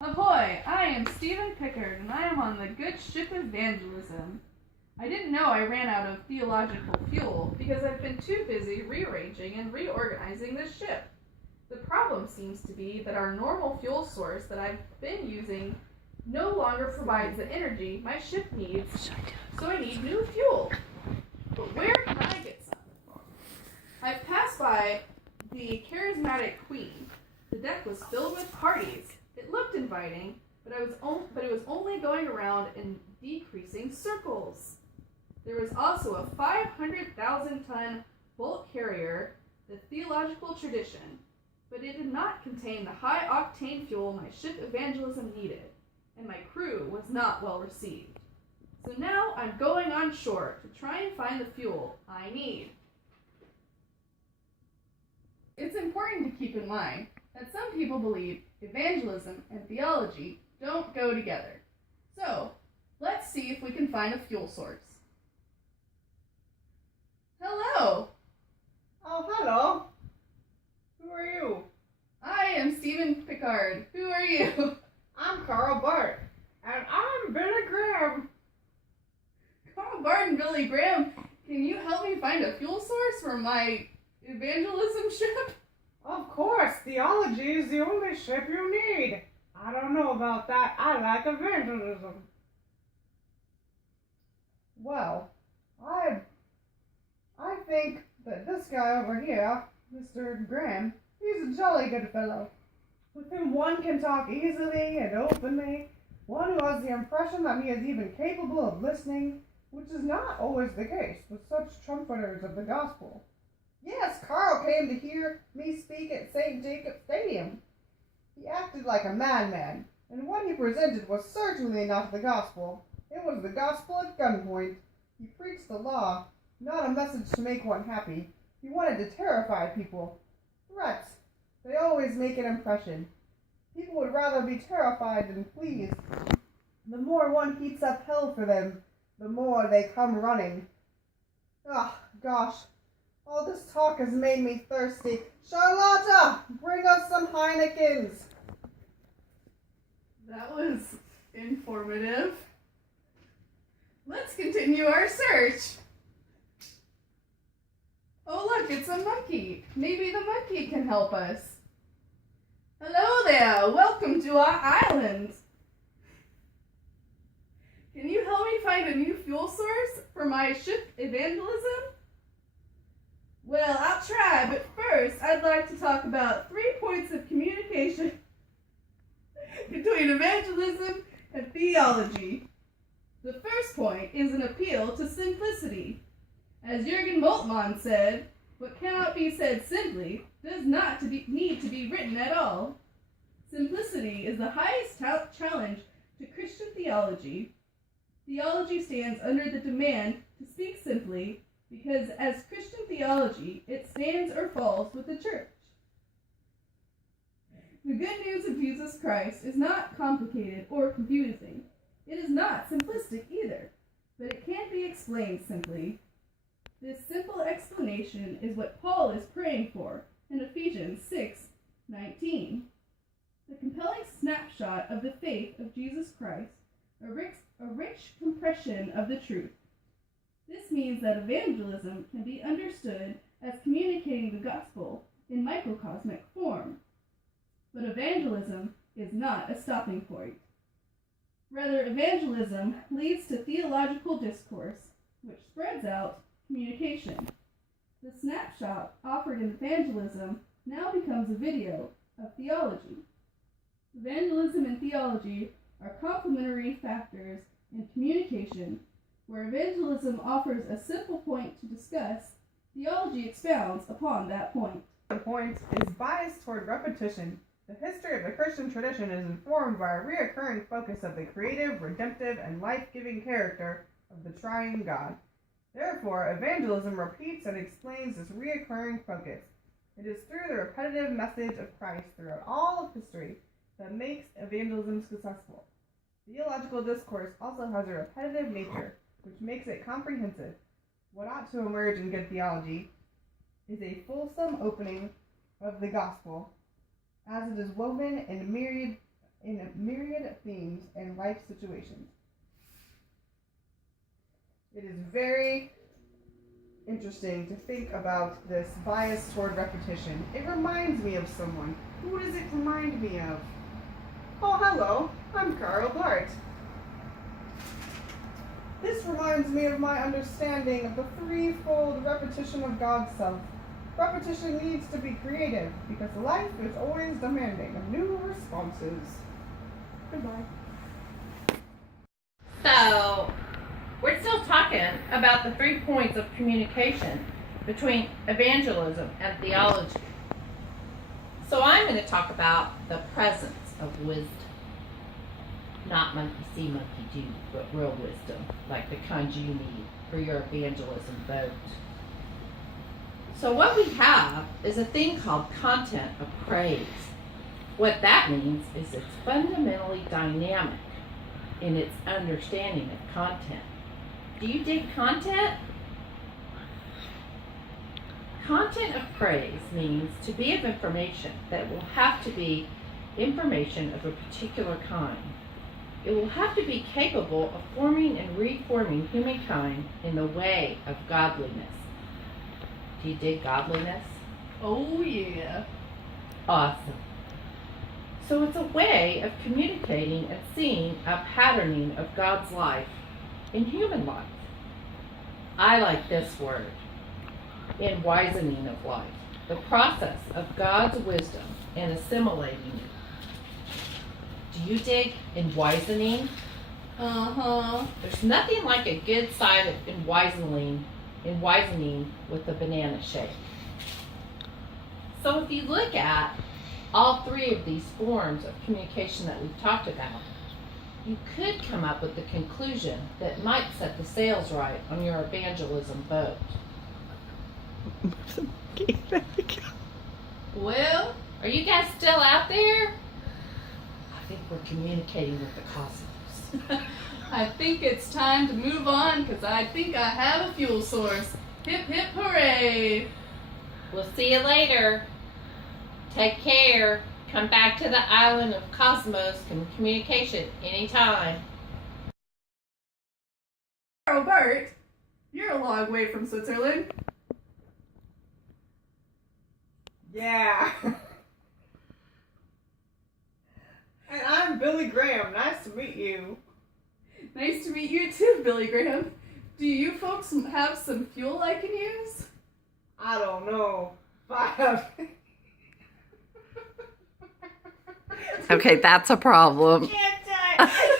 Ahoy! I am Stephen Pickard, and I am on the good ship Evangelism. I didn't know I ran out of theological fuel because I've been too busy rearranging and reorganizing this ship. The problem seems to be that our normal fuel source that I've been using no longer provides the energy my ship needs, so I need new fuel. But where can I get some? I've passed by the charismatic Queen. The deck was filled with parties. It looked inviting, but it was only going around in decreasing circles. There was also a 500,000-ton bulk carrier, the theological tradition, but it did not contain the high-octane fuel my ship Evangelism needed, and my crew was not well received. So now I'm going on shore to try and find the fuel I need. It's important to keep in mind that some people believe evangelism and theology don't go together. So, let's see if we can find a fuel source. Hello! Oh, hello. Who are you? I am Stephen Pickard. Who are you? I'm Carl Bart. And I'm Billy Graham. Carl Bart and Billy Graham, can you help me find a fuel source for my evangelism ship? Of course, theology is the only ship you need. I don't know about that. I like evangelism. Well, I think that this guy over here, Mr. Graham, he's a jolly good fellow, with whom one can talk easily and openly, one who has the impression that he is even capable of listening, which is not always the case with such trumpeters of the gospel. Yes, Carl came to hear me speak at St. Jacob's Stadium. He acted like a madman, and what he presented was certainly not the gospel. It was the gospel at gunpoint. He preached the law, not a message to make one happy. He wanted to terrify people. Threats, they always make an impression. People would rather be terrified than pleased. The more one heats up hell for them, the more they come running. Ah, gosh. All this talk has made me thirsty. Charlotta, bring us some Heinekens. That was informative. Let's continue our search. Oh look, it's a monkey. Maybe the monkey can help us. Hello there, welcome to our island. Can you help me find a new fuel source for my ship Evangelism? Well, I'll try, but first I'd like to talk about 3 points of communication between evangelism and theology. The first point is an appeal to simplicity. As Jürgen Moltmann said, what cannot be said simply does not need to be written at all. Simplicity is the highest challenge to Christian theology. Theology stands under the demand to speak simply, because as Christian theology, it stands or falls with the church. The good news of Jesus Christ is not complicated or confusing. It is not simplistic either, but it can't be explained simply. This simple explanation is what Paul is praying for in Ephesians 6:19. The compelling snapshot of the faith of Jesus Christ, a rich compression of the truth. This means that evangelism can be understood as communicating the gospel in microcosmic form. But evangelism is not a stopping point. Rather, evangelism leads to theological discourse, which spreads out communication. The snapshot offered in evangelism now becomes a video of theology. Evangelism and theology are complementary factors in communication. Where evangelism offers a simple point to discuss, theology expounds upon that point. The point is biased toward repetition. The history of the Christian tradition is informed by a reoccurring focus of the creative, redemptive, and life-giving character of the triune God. Therefore, evangelism repeats and explains this reoccurring focus. It is through the repetitive message of Christ throughout all of history that makes evangelism successful. Theological discourse also has a repetitive nature, which makes it comprehensive. What ought to emerge in good theology is a fulsome opening of the gospel, as it is woven in myriad in a myriad of themes and life situations. It is very interesting to think about this bias toward repetition. It reminds me of someone. Who does it remind me of? Oh, hello. I'm Carl Bart. This reminds me of my understanding of the threefold repetition of God's self. Repetition needs to be creative because life is always demanding of new responses. Goodbye. So, we're still talking about the 3 points of communication between evangelism and theology. So I'm going to talk about the presence of wisdom. Not monkey see, monkey do, but real wisdom, like the kind you need for your evangelism boat. So what we have is a thing called content of praise. What that means is it's fundamentally dynamic in its understanding of content. Do you dig content? Content of praise means to be of information that will have to be information of a particular kind. It will have to be capable of forming and reforming humankind in the way of godliness. Do you dig godliness? Oh, yeah. Awesome. So it's a way of communicating and seeing a patterning of God's life in human life. I like this word, enwisening of life, the process of God's wisdom and assimilating it. Do you dig enwisening? Uh-huh. There's nothing like a good side of enwisening with a banana shake. So if you look at all 3 of these forms of communication that we've talked about, you could come up with the conclusion that might set the sails right on your evangelism boat. Well, are you guys still out there? I think we're communicating with the cosmos. I think it's time to move on because I think I have a fuel source. Hip, hip, hooray! We'll see you later. Take care. Come back to the island of cosmos communication anytime. Robert, you're a long way from Switzerland. Yeah. And I'm Billy Graham. Nice to meet you. Nice to meet you too, Billy Graham. Do you folks have some fuel I can use? I don't know if I have. Okay, that's a problem. Can't I?